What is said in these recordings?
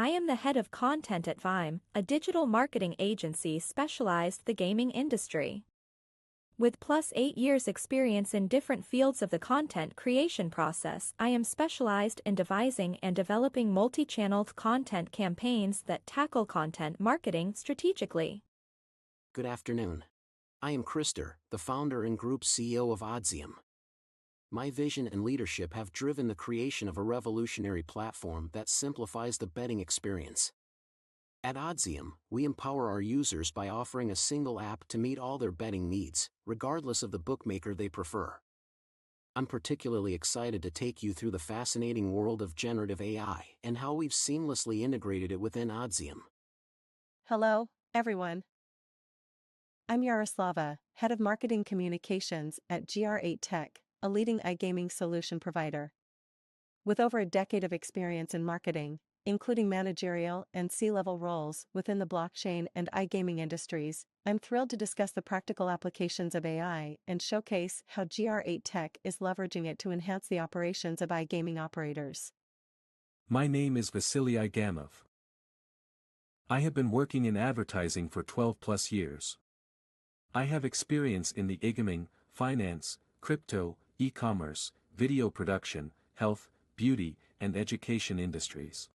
I am the head of content at Vime, a digital marketing agency specialized in the gaming industry. With plus 8 years experience in different fields of the content creation process, I am specialized in devising and developing multi-channel content campaigns that tackle content marketing strategically. Good afternoon. I am Krister, the founder and group CEO of Oddzium. My vision and leadership have driven the creation of a revolutionary platform that simplifies the betting experience. At Oddzium, we empower our users by offering a single app to meet all their betting needs, regardless of the bookmaker they prefer. I'm particularly excited to take you through the fascinating world of generative AI and how we've seamlessly integrated it within Oddzium. Hello, everyone. I'm Yaroslava, Head of Marketing Communications at GR8 Tech, a leading iGaming solution provider. With over a decade of experience in marketing, including managerial and C-level roles within the blockchain and iGaming industries, I'm thrilled to discuss the practical applications of AI and showcase how GR8 Tech is leveraging it to enhance the operations of iGaming operators. My name is Vasilii Gamov. I have been working in advertising for 12 plus years. I have experience in the iGaming, finance, crypto, e-commerce, video production, health, beauty, and education industries.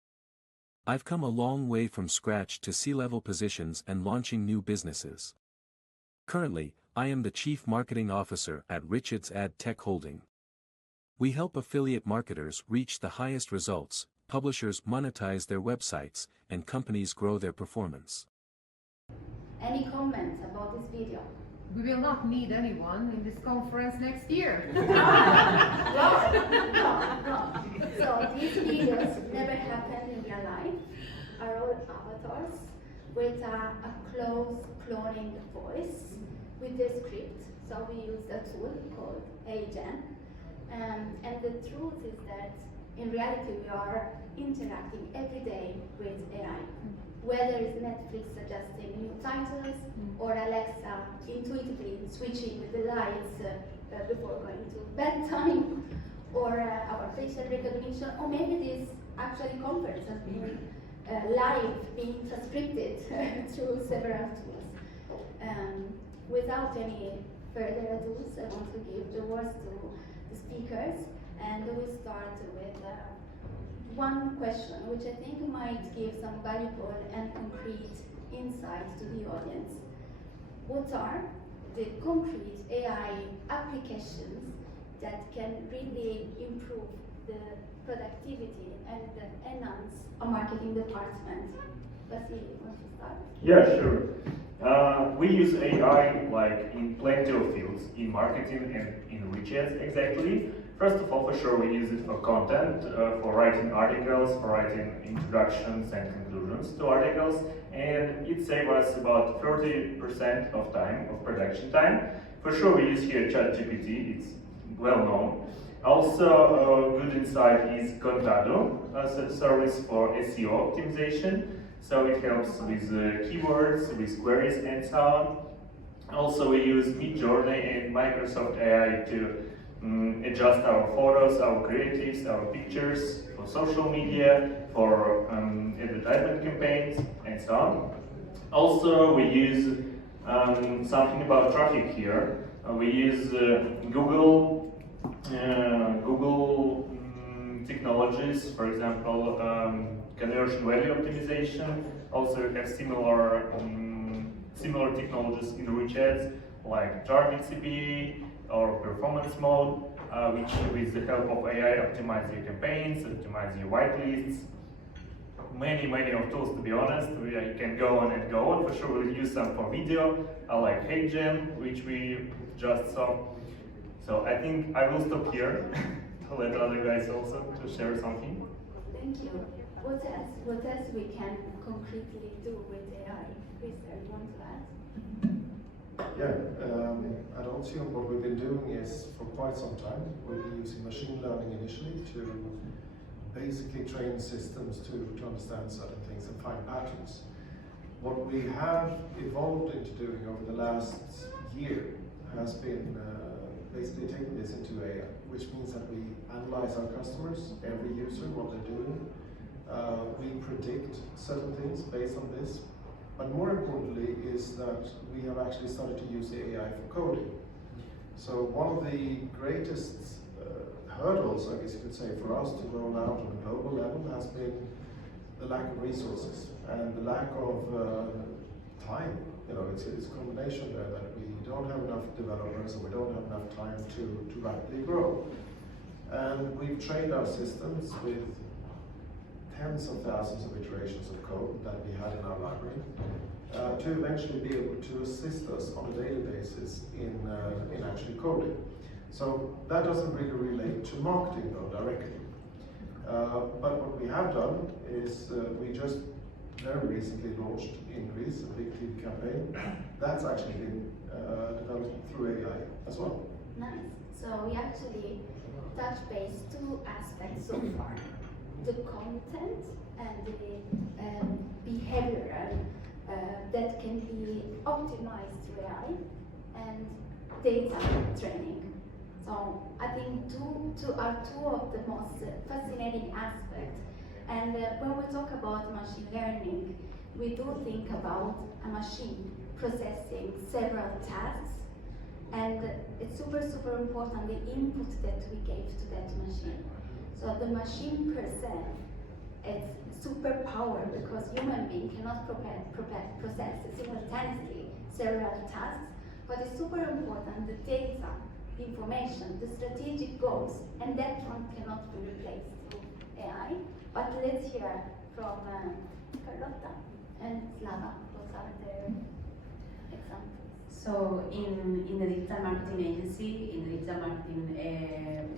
I've come a long way from scratch to C-level positions and launching new businesses. Currently, I am the Chief Marketing Officer at RichAds Ad Tech Holding. We help affiliate marketers reach the highest results, publishers monetize their websites, and companies grow their performance. Any comments about this video? We will not need anyone in this conference next year. No. So these videos never happened in real life. Are all avatars with a close cloning voice with the script. So we use a tool called Agent. And the truth is that in reality we are interacting every day with AI. Whether it's Netflix suggesting new titles or Alexa intuitively switching with the lights before going to bedtime, or our facial recognition, or maybe this actually conference has been live being transcribed through several tools. Without any further ado, I want to give the words to the speakers, and we start with one question, which I think might give some valuable and concrete insight to the audience. What are the concrete AI applications that can really improve the productivity and enhance a marketing department? Vasilii, want to start? Yeah, sure. We use AI like in plenty of fields, in marketing and in RichAds exactly. First of all, for sure, we use it for content, for writing articles, for writing introductions and conclusions to articles, and it saves us about 30% of time, of production time. For sure, we use here ChatGPT, it's well known. Also, a good insight is Contado, a service for SEO optimization, so it helps with keywords, with queries and so on. Also, we use Midjourney and Microsoft AI to adjust our photos, our creatives, our pictures for social media, for advertisement campaigns, and so on. Also, we use something about traffic here. We use Google technologies, for example, conversion value optimization. Also, we have similar technologies in RichAds, like target CPA or performance mode, which with the help of AI optimize your campaigns, optimize your whitelists. Many of tools, to be honest. We can go on and go on. For sure, we'll use some for video, like HeyGen, which we just saw. So I think I will stop here to let other guys also to share something. Thank you. What else we can concretely do with AI? Krister, you want to add? Yeah, at Oddzium what we've been doing is for quite some time, we've been using machine learning initially to basically train systems to understand certain things and find patterns. What we have evolved into doing over the last year has been basically taking this into AI, which means that we analyze our customers, every user, what they're doing, We predict certain things based on this, but more importantly is that we have actually started to use the AI for coding. So one of the greatest hurdles, I guess you could say, for us to roll out on a global level has been the lack of resources and the lack of time. You know, it's a combination there that we don't have enough developers and we don't have enough time to rapidly grow. And we've trained our systems with tens of thousands of iterations of code that we have in our library to eventually be able to assist us on a daily basis in actually coding. So that doesn't really relate to marketing though directly. But what we have done is we just very recently launched Increase, a big TV campaign. That's actually been developed through AI as well. Nice. So we actually touch base two aspects so far. The content and the behavioral that can be optimized through AI and data training. So I think two of the most fascinating aspects. And when we talk about machine learning, we do think about a machine processing several tasks, and it's super important the input that we gave to that machine. So the machine per se, it's superpower because human being cannot process simultaneously several tasks, but it's super important the data, the information, the strategic goals, and that one cannot be replaced with AI. But let's hear from Carlotta and Slava, what are their examples? So in the digital marketing agency, in the digital marketing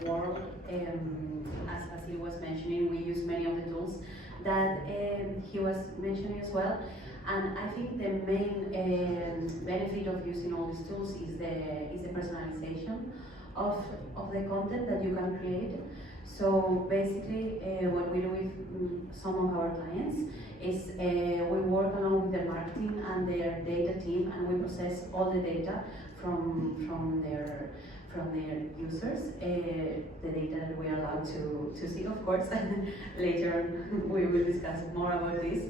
world, as Vasilii was mentioning, we use many of the tools that he was mentioning as well. And I think the main benefit of using all these tools is the personalization of the content that you can create. So basically, what we do with some of our clients is we work along with the marketing and their data team, and we process all the data from their users, the data that we are allowed to see, of course. Later we will discuss more about this.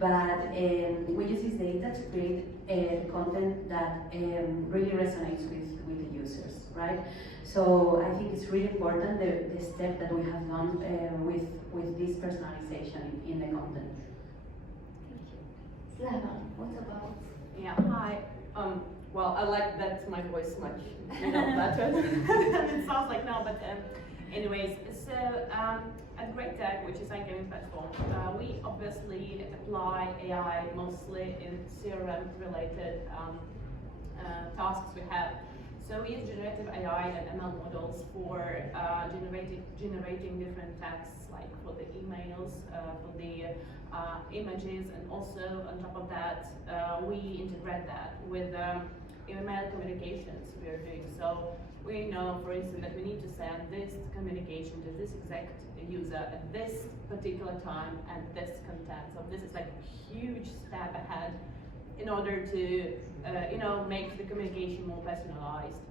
But we use this data to create content that really resonates with the users, right? So I think it's really important the step that we have done with this personalization in the content. Thank you. Slava, what about? Yeah, hi. Well, I like that my voice much better than it sounds like now, but anyways, so at Great Tech, which is iGaming platform, we obviously apply AI mostly in CRM-related tasks we have. So we use generative AI and ML models for generating different texts, like for the emails, for the images, and also on top of that, we integrate that with email communications we are doing. So we know, for instance, that we need to send this communication to this exact user at this particular time and this content. So this is like a huge step ahead in order to make the communication more personalized.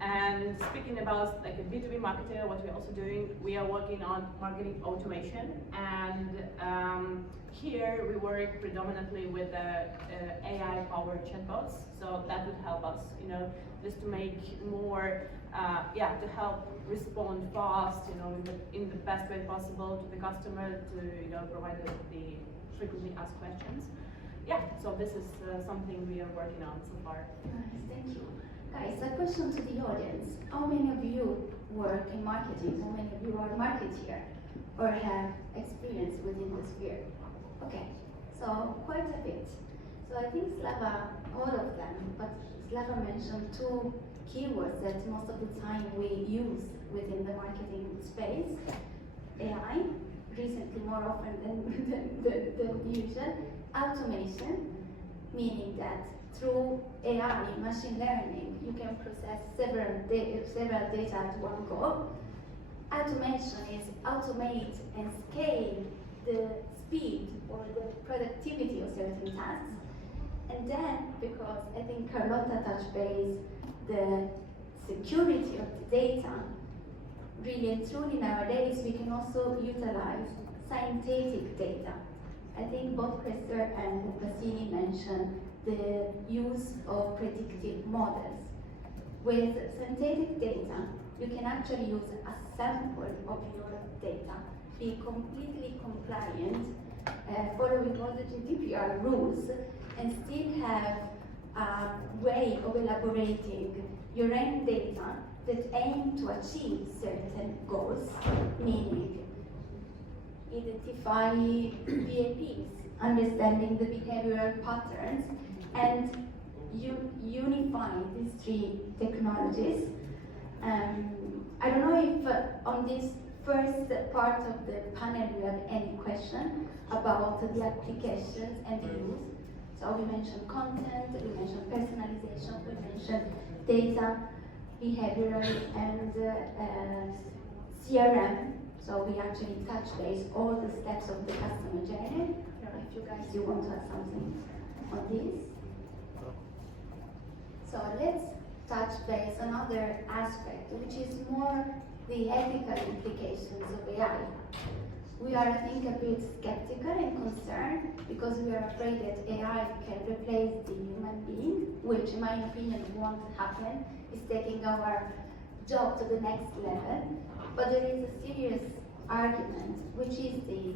And speaking about like a B2B marketer, what we're also doing, we are working on marketing automation, and here we work predominantly with AI-powered chatbots. So that would help us, just to make more, to help respond fast, in the best way possible to the customer, to provide the frequently asked questions. Yeah, so this is something we are working on so far. Nice, thank you. Guys, a question to the audience. How many of you work in marketing? How many of you are marketeer or have experience within this sphere? Okay, so quite a bit. So I think Slava, all of them, but Slava mentioned two keywords that most of the time we use within the marketing space. AI, recently more often than usual. Automation, meaning that through AI, machine learning, you can process several data at one go. Automation is automate and scale the speed or the productivity of certain tasks. And then, because I think Carlotta touched base, the security of the data, really and truly nowadays we can also utilize scientific data. I think both Christer and Vasilii mentioned the use of predictive models. With synthetic data, you can actually use a sample of your data, be completely compliant, following all the GDPR rules, and still have a way of elaborating your own data that aim to achieve certain goals, meaning identify VAPs, understanding the behavioral patterns, and unify these three technologies. I don't know if on this first part of the panel you have any question about the applications and the use. So we mentioned content, we mentioned personalization, we mentioned data, behavioral, and CRM. So we actually touch base all the steps of the customer journey. If you guys you want to add something on this. So let's touch base on another aspect, which is more the ethical implications of AI. We are, I think, a bit skeptical and concerned because we are afraid that AI can replace the human being, which in my opinion won't happen. It's taking our job to the next level. But there is a serious argument, which is the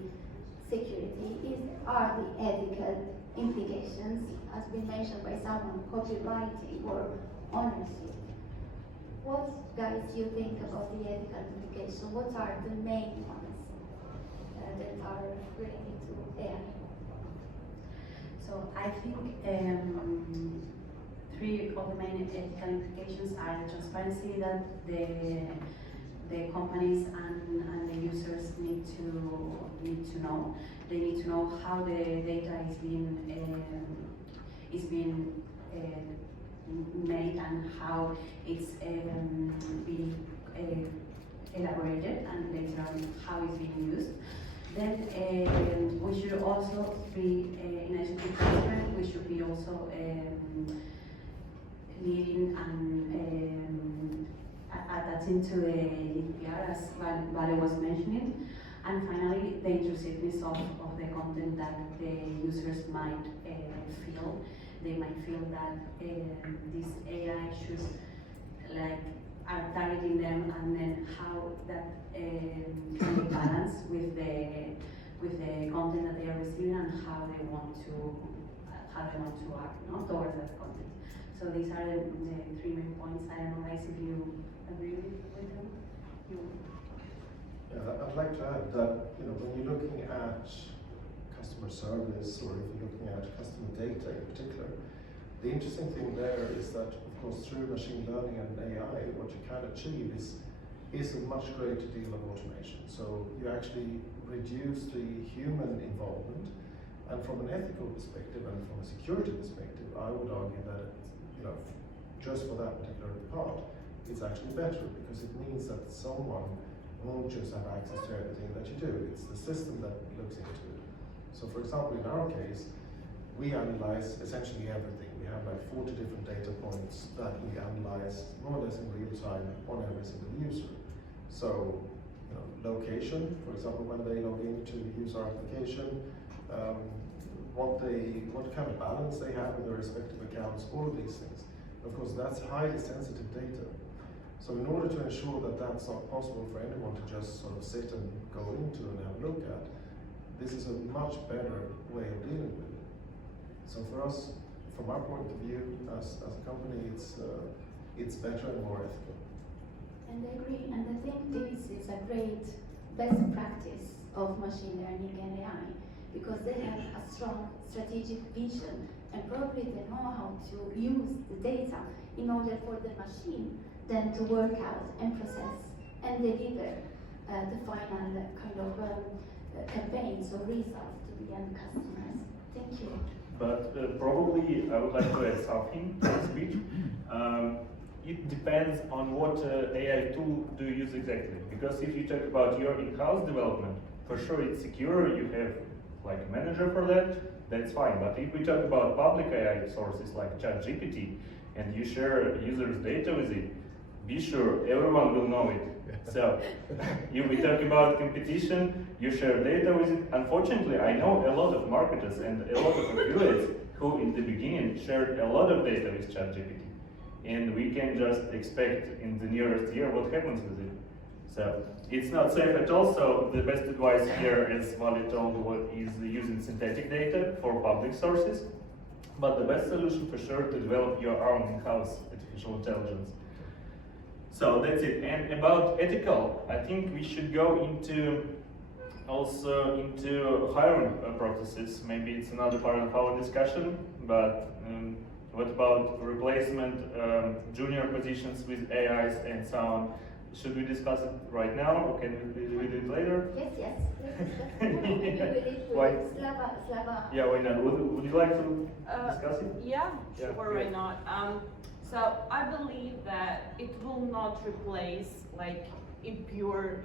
security, are the ethical implications, as been mentioned by someone, copywriting or ownership. What, guys, do you think about the ethical implications? What are the main ones that are related to AI? So I think three of the main ethical implications are the transparency that the companies and the users need to know. They need to know how the data is being made and how it's being elaborated, and later on how it's being used. Then we should also be, in addition to transparent, we should be also leading and attaching to the GDPR, as Vale was mentioning. And finally, the intrusiveness of the content that the users might feel. They might feel that this AI should are targeting them, and then how that can be balanced with the content that they are receiving and how they want to act towards that content. So these are the three main points. I don't know, guys, if you agree with them. Yeah, I'd like to add that when you're looking at customer service, or if you're looking at customer data in particular, the interesting thing there is that, of course, through machine learning and AI, what you can achieve is a much greater deal of automation. So you actually reduce the human involvement, and from an ethical perspective and from a security perspective, I would argue that just for that particular part, it's actually better, because it means that someone won't just have access to everything that you do. It's the system that looks into it. So for example, in our case, we analyze essentially everything. We have like 40 different data points that we analyze more or less in real time on every single user. So, location, for example, when they log in to use our application, what kind of balance they have with their respective accounts, all of these things. Of course, that's highly sensitive data. So in order to ensure that that's not possible for anyone to just sort of sit and go into and have a look at, this is a much better way of dealing with it. So for us, from our point of view, as a company, it's better and more ethical. And I agree, and I think this is a great best practice of machine learning and AI, because they have a strong strategic vision, and probably they know how to use the data in order for the machine then to work out and process and deliver the final kind of campaigns or results to the end customers. Thank you. But probably I would like to add something to the speech. It depends on what AI tool do you use exactly. Because if you talk about your in-house development, for sure it's secure, you have like a manager for that, that's fine. But if we talk about public AI sources like ChatGPT, and you share users' data with it, be sure everyone will know it. So, if we talk about competition, you share data with it. Unfortunately, I know a lot of marketers and a lot of affiliates who in the beginning shared a lot of data with ChatGPT. And we can just expect in the nearest year what happens with it. So, it's not safe at all, so the best advice here, as Vali told, is using synthetic data for public sources. But the best solution for sure to develop your own in-house artificial intelligence. So that's it. And about ethical, I think we should go into hiring processes. Maybe it's another part of our discussion, but what about replacement junior positions with AIs and so on? Should we discuss it right now, or can we do it later? Yes. Why? Slava. Yeah, why not? Would you like to discuss it? Yeah, sure, why not? So I believe that it will not replace like in pure,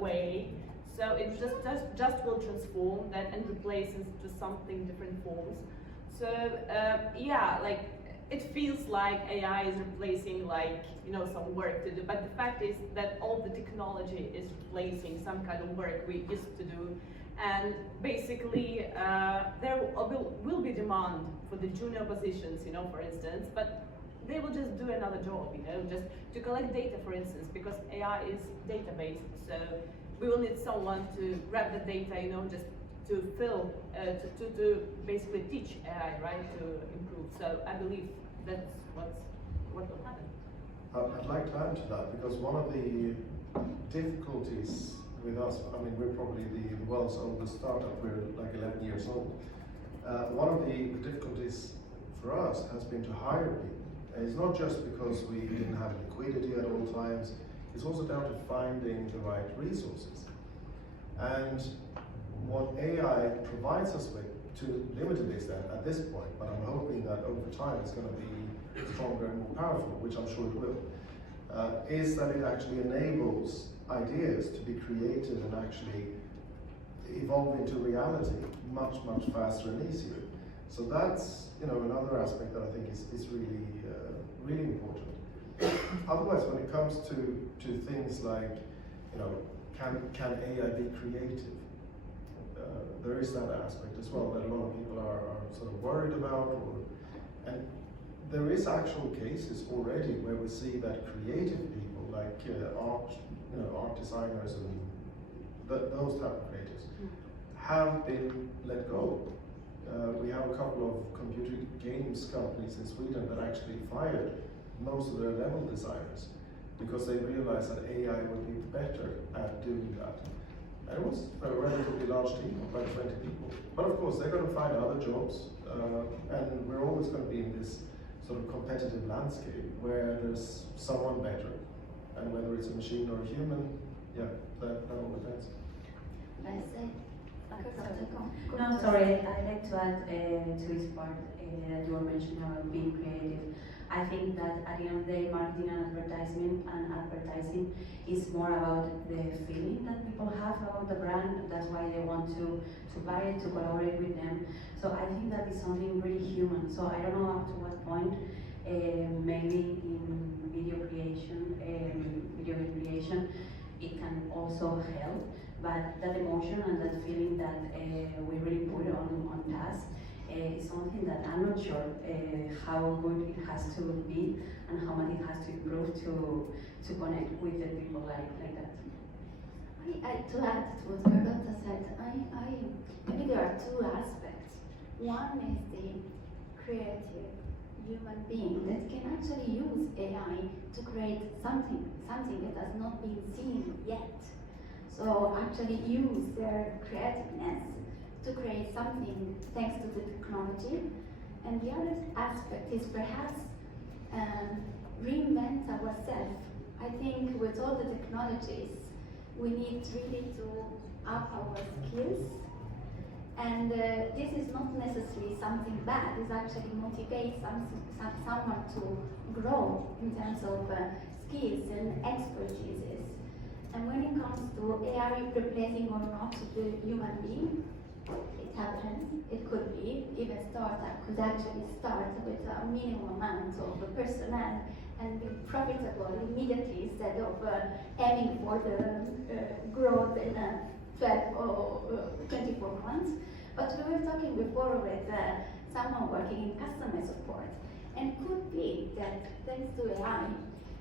way. So it just will transform that and replaces to something different forms. So like it feels like AI is replacing some work to do, but the fact is that all the technology is replacing some kind of work we used to do. And basically, there will be demand for the junior positions, for instance, but they will just do another job, just to collect data, for instance, because AI is database. So we will need someone to grab the data, just to fill, to basically teach AI, right, to improve. So I believe that's what will happen. I'd like to add to that, because one of the difficulties with us, we're probably the world's oldest startup, we're like 11 years old. One of the difficulties for us has been to hire people. And it's not just because we didn't have liquidity at all times, it's also down to finding the right resources. And what AI provides us with, to limited extent at this point, but I'm hoping that over time it's going to be stronger and more powerful, which I'm sure it will, is that it actually enables ideas to be created and actually evolve into reality much, much faster and easier. So that's another aspect that I think is really really important. Otherwise, when it comes to things like can AI be creative, there is that aspect as well that a lot of people are sort of worried about, and there is actual cases already where we see that creative people like art designers and those type of creators have been let go. We have a couple of computer games companies in Sweden that actually fired most of their level designers because they realized that AI would be better at doing that. And it was a relatively large team, about 20 people. But of course, they're going to find other jobs, and we're always going to be in this sort of competitive landscape where there's someone better. And whether it's a machine or a human, that all depends. No, sorry, I'd like to add to this part that you were mentioning about being creative. I think that at the end of the day, marketing and advertising is more about the feeling that people have about the brand. That's why they want to buy it, to collaborate with them. So I think that is something really human. So I don't know up to what point, maybe in video creation, it can also help. But that emotion and that feeling that we really put on task is something that I'm not sure how good it has to be and how much it has to improve to connect with the people like that. To add to what Carlotta said, maybe there are two aspects. One is the creative human being that can actually use AI to create something that has not been seen yet. So actually use their creativeness to create something thanks to the technology. And the other aspect is perhaps reinvent ourselves. I think with all the technologies, we need really to up our skills. And this is not necessarily something bad, it actually motivates someone to grow in terms of skills and expertises. And when it comes to AI replacing or not the human being, it happens. It could be, even startup could actually start with a minimum amount of personnel and be profitable immediately instead of aiming for the growth in 12 or 24 months. But we were talking before with someone working in customer support, and could be that thanks to AI,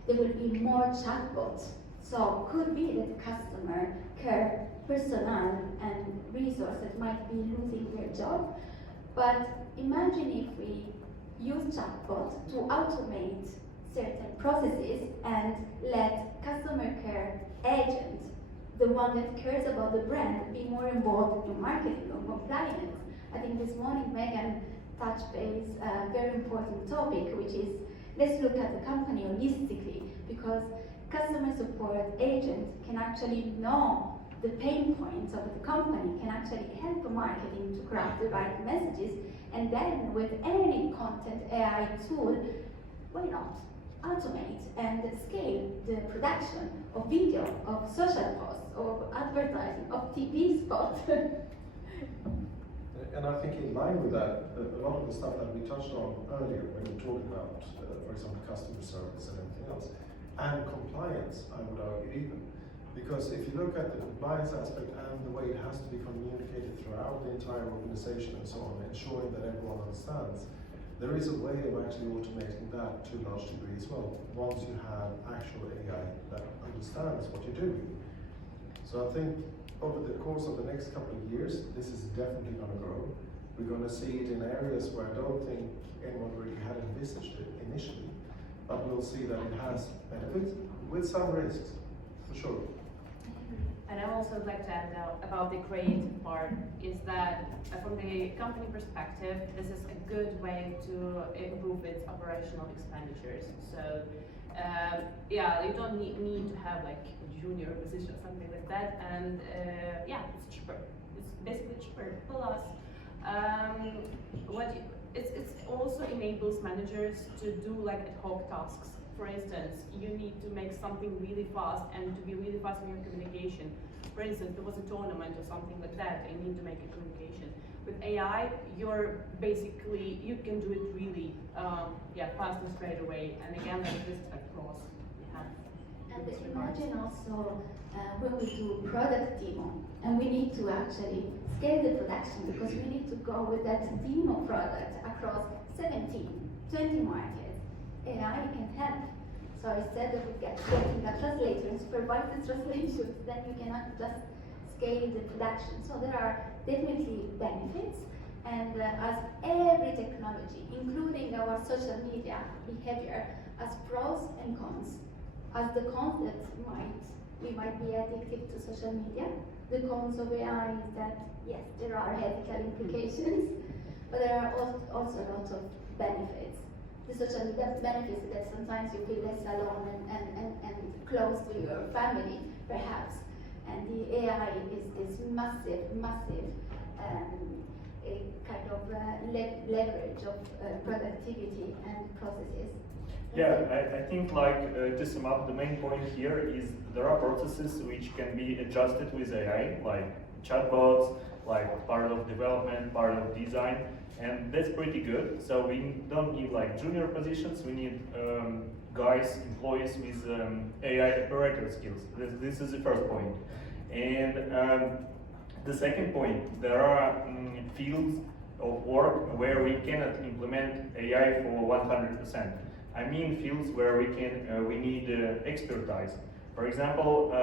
there will be more chatbots. So could be that customer care personnel and resources might be losing their job. But imagine if we use chatbots to automate certain processes and let customer care agent, the one that cares about the brand, be more involved in marketing or compliance. I think this morning Megan touched base a very important topic, which is let's look at the company holistically, because customer support agent can actually know the pain points of the company, can actually help the marketing to craft the right messages, and then with any content AI tool, why not automate and scale the production of video, of social posts, of advertising, of TV spots. And I think in line with that, a lot of the stuff that we touched on earlier when we talked about, for example, customer service and everything else, and compliance, I would argue even. Because if you look at the compliance aspect and the way it has to be communicated throughout the entire organization and so on, ensuring that everyone understands, there is a way of actually automating that to a large degree as well, once you have actual AI that understands what you're doing. So I think over the course of the next couple of years, this is definitely going to grow. We're going to see it in areas where I don't think anyone really had envisaged it initially, but we'll see that it has benefits with some risks, for sure. And I also would like to add about the creative part, is that from the company perspective, this is a good way to improve its operational expenditures. So yeah, you don't need to have like a junior position or something like that, and yeah, it's cheaper. It's basically cheaper. Plus, it also enables managers to do like ad hoc tasks. For instance, you need to make something really fast and to be really fast in your communication. For instance, there was a tournament or something like that, and you need to make a communication. With AI, you can do it really fast and straight away. And again, like this across. And imagine also when we do product demo, and we need to actually scale the production, because we need to go with that demo product across 17, 20 markets. AI can help. So instead of getting a translator and supervise the translations, then you cannot just scale the production. So there are definitely benefits, and as every technology, including our social media behavior, has pros and cons. As the cons that we might be addicted to social media, the cons of AI is that yes, there are ethical implications, but there are also a lot of benefits. The social media benefits is that sometimes you feel less alone and close to your family, perhaps. And the AI is massive a kind of leverage of productivity and processes. Yeah, I think like to sum up, the main point here is there are processes which can be adjusted with AI, like chatbots, like part of development, part of design, and that's pretty good. So we don't need like junior positions, we need guys, employees with AI operator skills. This is the first point. And the second point, there are fields of work where we cannot implement AI for 100%. I mean fields where we need expertise. For example,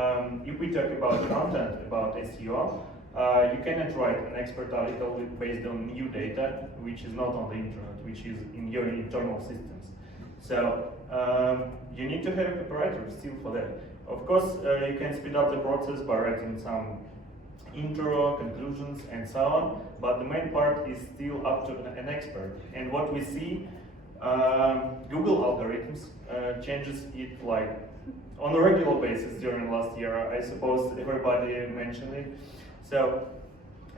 if we talk about content, about SEO, you cannot write an expert article based on new data, which is not on the internet, which is in your internal systems. So you need to have a copywriter still for that. Of course, you can speed up the process by writing some intro, conclusions, and so on, but the main part is still up to an expert. And what we see, Google algorithms changes it like on a regular basis during last year. I suppose everybody mentioned it. So,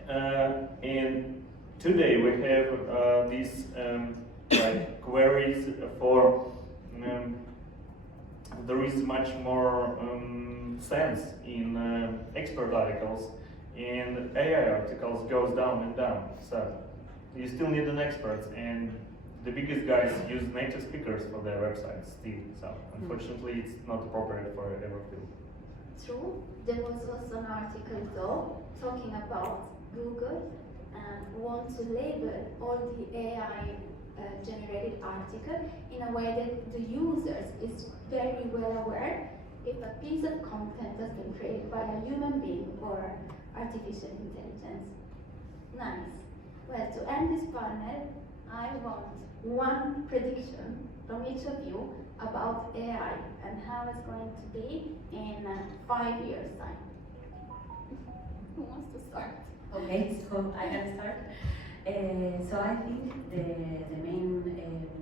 and today we have these like queries for. There is much more sense in expert articles, and AI articles goes down and down. So you still need an expert, and the biggest guys use native speakers for their websites still. So unfortunately, it's not appropriate for every field. True. There was also an article though talking about Google want to label all the AI generated article in a way that the users is very well aware if a piece of content has been created by a human being or artificial intelligence. Nice. Well, to end this panel, I want one prediction from each of you about AI and how it's going to be in 5 years' time. Who wants to start? Okay, so I can start. So I think the main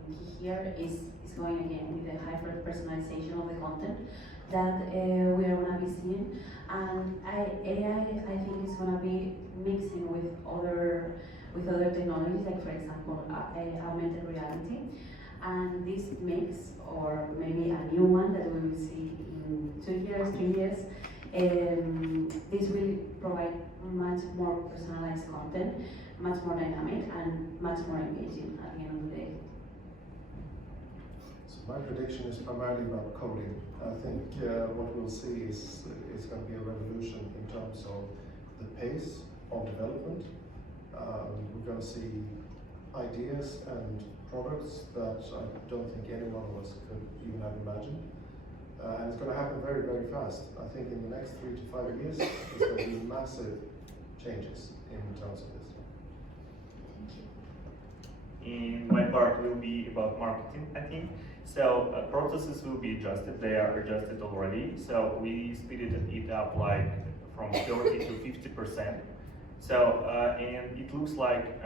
key here is going again with the hyper personalization of the content that we are gonna be seeing, and AI I think is gonna be mixing with other technologies, like for example augmented reality, and this mix, or maybe a new one that we will see in 2 years, 3 years. This will provide much more personalized content, much more dynamic, and much more engaging at the end of the day. So my prediction is primarily about coding. I think what we'll see is going to be a revolution in terms of the pace of development. We're going to see ideas and products that I don't think any one of us could even have imagined. And it's going to happen very, very fast. I think in the next 3 to 5 years, there's going to be massive changes in terms of this. In my part will be about marketing, I think. So processes will be adjusted. They are adjusted already. So we speeded it up like from 30 to 50%. So and it looks like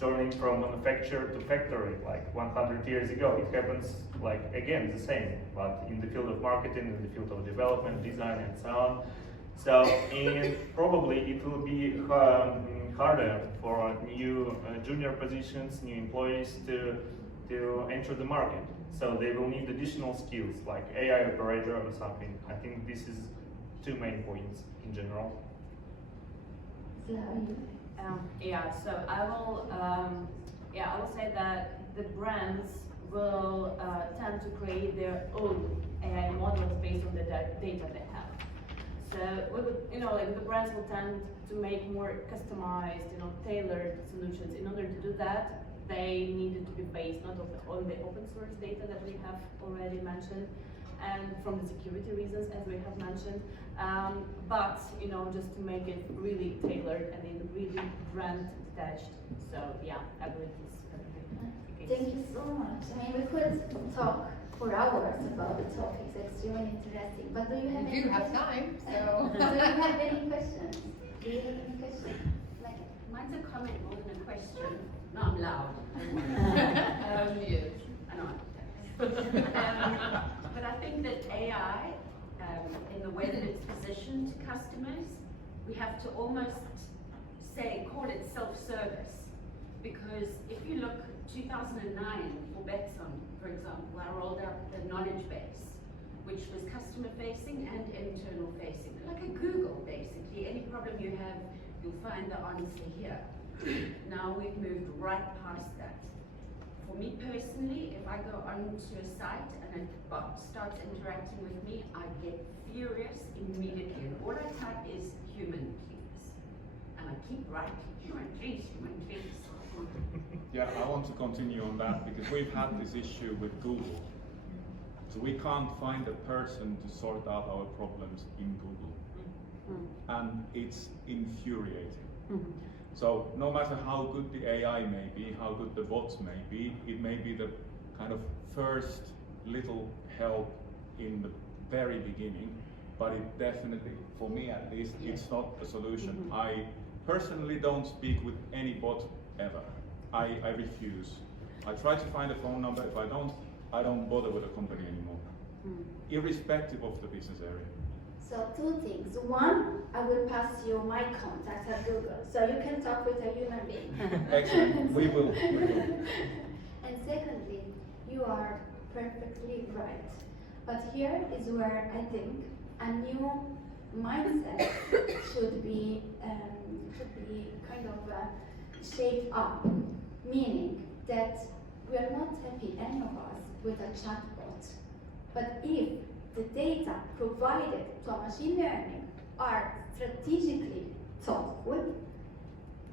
turning from manufacturer to factory like 100 years ago. It happens like again the same, but in the field of marketing, in the field of development, design, and so on. So and probably it will be harder for new junior positions, new employees to enter the market. So they will need additional skills like AI operator or something. I think this is 2 main points in general. Yeah, so I will say that the brands will tend to create their own AI models based on the data they have. So we would, like the brands will tend to make more customized, tailored solutions. In order to do that, they needed to be based not on the open source data that we have already mentioned, and from the security reasons, as we have mentioned, but just to make it really tailored and really brand detached. So yeah, I believe this. Thank you so much. I mean, we could talk for hours about the topic. It's extremely interesting. But do you have any have time, so. Do you have any questions? Do you have any questions? Like, mine's a comment more than a question. No, I'm loud. Yes. I know. But I think that AI, in the way that it's positioned to customers, we have to almost call it self-service. Because if you look, 2009 for Betson, for example, I rolled out the knowledge base, which was customer facing and internal facing. Like a Google, basically. Any problem you have, you'll find the answer here. Now we've moved right past that. For me personally, if I go onto a site and a bot starts interacting with me, I get furious immediately. And all I type is human, please. And I keep writing, human, please, human, please. Yeah, I want to continue on that because we've had this issue with Google. So we can't find a person to sort out our problems in Google. And it's infuriating. So no matter how good the AI may be, how good the bots may be, it may be the kind of first little help in the very beginning, but it definitely, for me at least, it's not a solution. I personally don't speak with any bot ever. I refuse. I try to find a phone number. If I don't bother with a company anymore, irrespective of the business area. so 2 things. One, I will pass you my contact at Google, so you can talk with a human being. Excellent. We will. And secondly, you are perfectly right. But here is where I think a new mindset should be kind of shaped up, meaning that we are not happy, any of us, with a chatbot. But if the data provided to a machine learning are strategically thoughtful,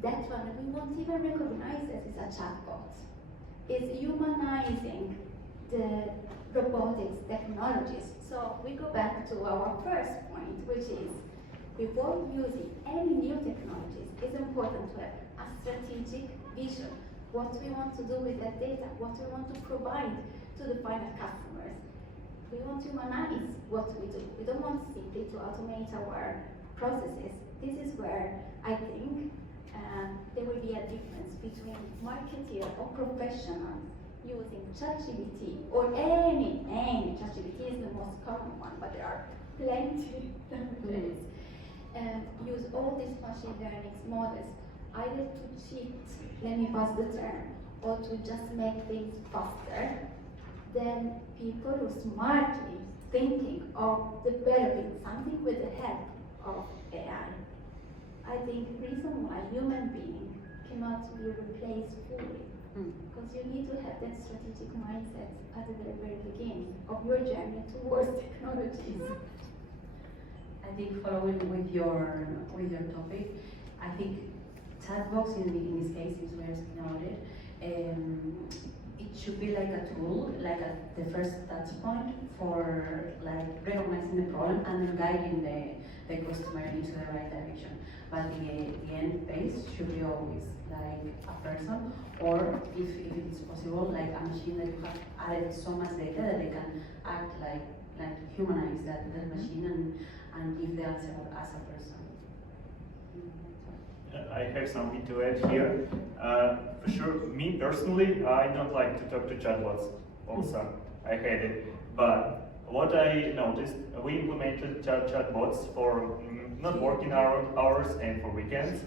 that one we won't even recognize it as a chatbot. It's humanizing the robotics technologies. So we go back to our first point, which is before using any new technologies, it's important to have a strategic vision. What we want to do with that data, what we want to provide to the final customers. We want to humanize what we do. We don't want simply to automate our processes. This is where I think there will be a difference between marketeer or professional using ChatGPT or any ChatGPT is the most common one, but there are plenty nowadays. Use all these machine learning models either to cheat, let me pass the term, or to just make things faster, than people who smartly thinking of developing something with the help of AI. I think the reason why human being cannot be replaced fully, because you need to have that strategic mindset at the very, very beginning of your journey towards technologies. I think following with your topic, I think chatbots in this case, since we are speaking about it, it should be like a tool, like the first touch point for like recognizing the problem and then guiding the customer into the right direction. But the end phase should be always like a person, or if it is possible, like a machine that you have added so much data that they can act like humanize that machine and give the answer as a person. I have something to add here. For sure, me personally, I don't like to talk to chatbots. Also, I hate it. But what I noticed, we implemented chatbots for not working hours and for weekends.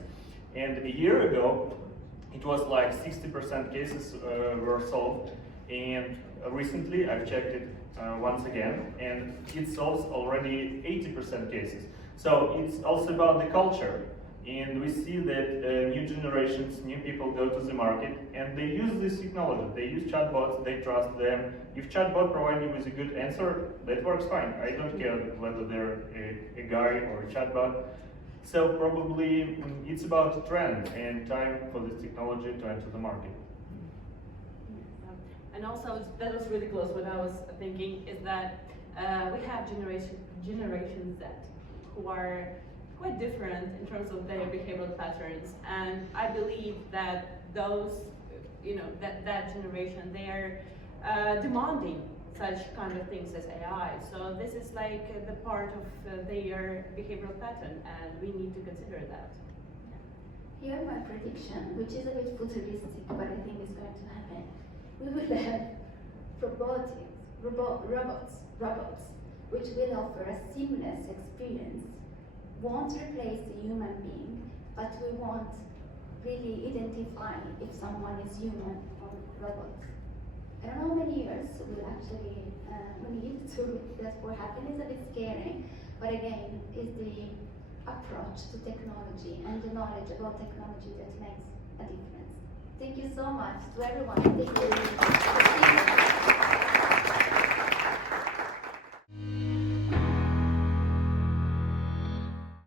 And a year ago, it was like 60% cases were solved. And recently, I've checked it once again, and it solves already 80% cases. So it's also about the culture. And we see that new generations, new people go to the market and they use this technology. They use chatbots, they trust them. If chatbot provides you with a good answer, that works fine. I don't care whether they're a guy or a chatbot. So probably it's about trend and time for this technology to enter the market. And also, that was really close. What I was thinking is that we have Generation Z who are quite different in terms of their behavioral patterns, and I believe that those, that generation, they are demanding such kind of things as AI. So this is like the part of their behavioral pattern, and we need to consider that. Here my prediction, which is a bit futuristic, but I think is going to happen. We will have robots, which will offer a seamless experience. Won't replace the human being, but we won't really identify if someone is human or robot. I don't know how many years we'll actually need to that will happen. It's a bit scary, but again, it's the approach to technology and the knowledge about technology that makes a difference. Thank you so much to everyone. Thank you.